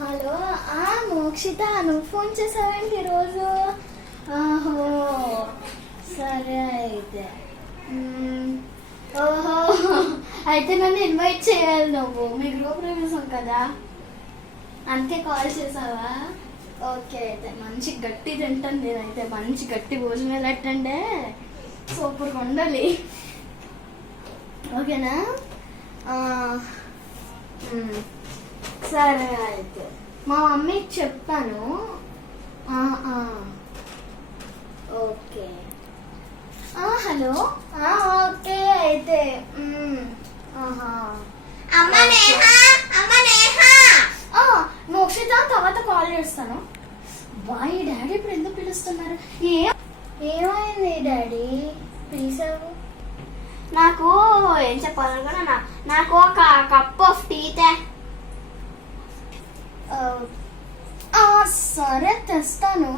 Hello, Mokshita, నువ్వు phone చేసావేంటి ఈరోజు? ఆహో, సరే అయితే. ఓహో, అయితే నన్ను ఇన్వైట్ చేయాలి నువ్వు. మీ గ్రూప్ రివ్యూసం కదా, అంతే కాల్ చేసావా? ఓకే, అయితే మంచి గట్టి తింటాను నేనైతే. మంచి గట్టి భోజనం పెట్టండి, సూపర్గా ఉండాలి. ఓకేనా? సరే అయితే మా మమ్మీకి చెప్పాను. ఓకే. హలో, ఓకే అయితే. మోక్షిత, తర్వాత కాల్ చేస్తాను. బాయ్. డాడీ ఇప్పుడు ఎందుకు పిలుస్తున్నారు? ఏమైంది డాడీ పిలిచావు? నాకు ఏం చెప్పాలనుకున్నా, నాకు ఒక కప్ ఆఫ్ టీ తే. సరే తెస్తాను.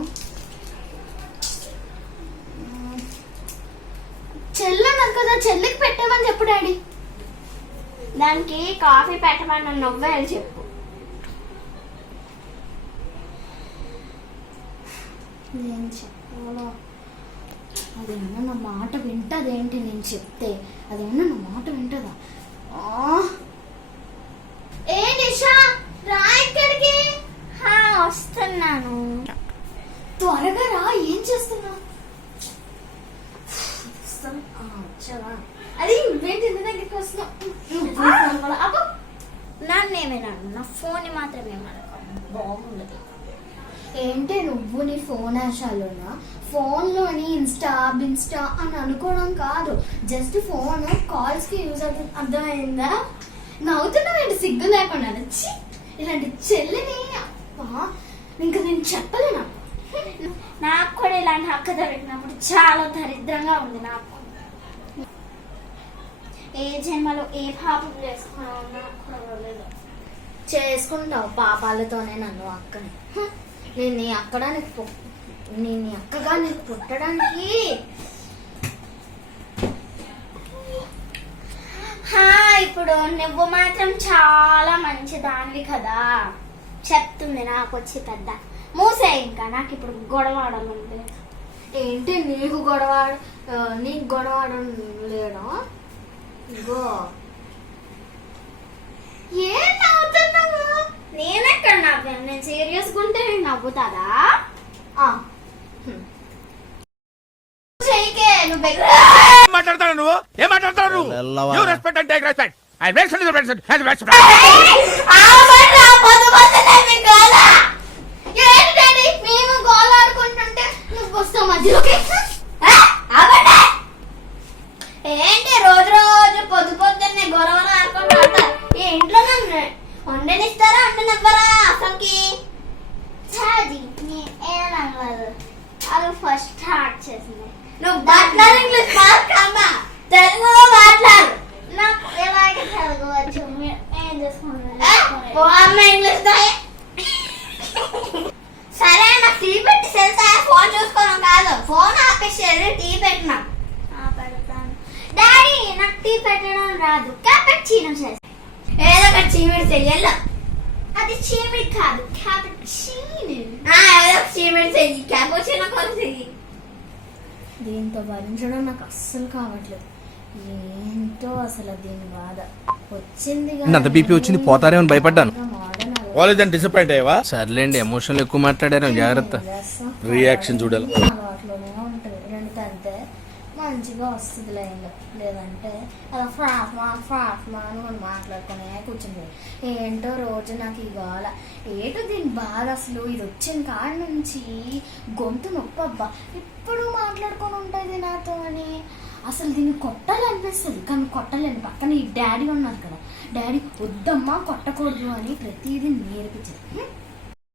చెల్లన్నారు కదా, చెల్లికి పెట్టామని చెప్పు డాడీ. దానికి కాఫీ పెట్టమని నన్ను నువ్వే అని చెప్పు. నేను చెప్పాలో? అదేమన్నా నా మాట వింటదేంటి? నేను చెప్తే అదేమన్నా నా మాట వింటదా? ఏంటి ఇషా, రా ఇక్కడికి. వస్తున్నాను, త్వరగా రా. ఏం చేస్తున్నావు? వచ్చావా? అది నువ్వేంటి ఇంటి దగ్గరికి వస్తున్నావు? నన్ను ఏమైనాడు, నా ఫోన్ మాత్రమే బాగుండదు. ఏంటి నువ్వు నీ ఫోన్ ఆశాలోనా? ఫోన్లోని ఇన్స్టా బిన్స్టా అని అనుకోవడం కాదు, జస్ట్ ఫోన్ కాల్స్ కి యూజ్ అవుతుంది. అర్థమైందా? నవ్వుతున్నావు ఏంటి సిగ్గు లేకుండా? ఇలాంటి చెల్లిని ఇంకా నేను చెప్పలేను. నాకు కూడా ఇలాంటి హక్క దొరికినప్పుడు చాలా దరిద్రంగా ఉంది. నాకు ఏ జన్మలో ఏ పాపం చేసుకుంటావు పాపాలతోనే నన్ను అక్కని. నేను నీ అక్కగా నీకు పుట్టడానికి. ఇప్పుడు నువ్వు మాత్రం చాలా మంచి దానివి కదా, చెప్తుంది నాకు వచ్చి పెద్ద. మూసే, ఇంకా నాకు ఇప్పుడు గొడవ ఆడాలంటే. ఏంటి నీకు గొడవ? నీకు గొడవ ఆడడం లేడా? ఏం నవ్వుతున్నావు? నేనెక్కడ నవ్వాను? నేను సీరియస్గా ఉంటే నేను నవ్వుతాదా? మాట్లాడతాడు నువ్వు? ఏం మాట్లాడతాడు నువ్వు? You respect and take respect. I make sense మేము గోల్ ఆడుకుంటుంటే నువ్వు వస్తావు మధ్యలోకి. ఏంటి రోజు రోజు పొద్దు పొద్దున్నే గొడవలు ఆడుకుంటా? ఈ ఇంట్లో నన్ను వండనిస్తారా వండనివ్వరా? అసలుకి ఏమనవ్వదు. అది ఫస్ట్ స్టార్ట్ చేసింది. నువ్వు మాట్లాడు, ఇంగ్లీష్ మాట్లాడమ్మా, తెలుగులో మాట్లాడు. నాకు ఎలాగే తెలుగు వచ్చు. ఏం చేసుకుంటా ఇంగ్లీష్. సరే, నాకు టీ పెట్టి తెలుసా? ఫోన్ చూసుకోవడం కాదు, ఫోన్ ఆపేసేది. టీ పెట్టినా పెడతాను. డాడీ, నాకు టీ పెట్టడం రాదు. క్యాపెచీనో చేసి ఏదో ఒక చీమిడి చెయ్యాల. అది చీమిడి కాదు, క్యాపెచీనో. ఏదో చీమిడి చెయ్యి, క్యాపెచీనో కూడా చెయ్యి. దీంతో భరించడం నాకు అస్సలు కావట్లేదు. ఏంటో అసలు దీని బాధ వచ్చింది. అంత బీపీ వచ్చింది, పోతారేమని భయపడ్డాను. కాలేజ్ డిసప్పాయింట్ అయ్యావా? సర్లేండి, ఎమోషనల్ ఎక్కువ మాట్లాడారు, జాగ్రత్త. రియాక్షన్ చూడాలి. అలవాట్లోనే ఉంటుంది. రెండుకంటే మంచిగా వస్తుంది లైన్లో. లేదంటే అలా ఫ్రాఫ్ అని మనం మాట్లాడుకునే కూర్చుంది. ఏంటో రోజు నాకు ఈ గోల. ఏటో దీని బాధ అసలు. ఇది వచ్చిన కాడ నుంచి గొంతు నొప్పబ్బా. ఇప్పుడు మాట్లాడుకొని ఉంటుంది నాతో అని. అసలు దీన్ని కొట్టాలనిపిస్తుంది కానీ కొట్టలేను. పక్కన ఈ డాడీ ఉన్నారు కదా, డాడీ వద్దమ్మా కొట్టకూడదు అని ప్రతిదీ నేర్పించారు.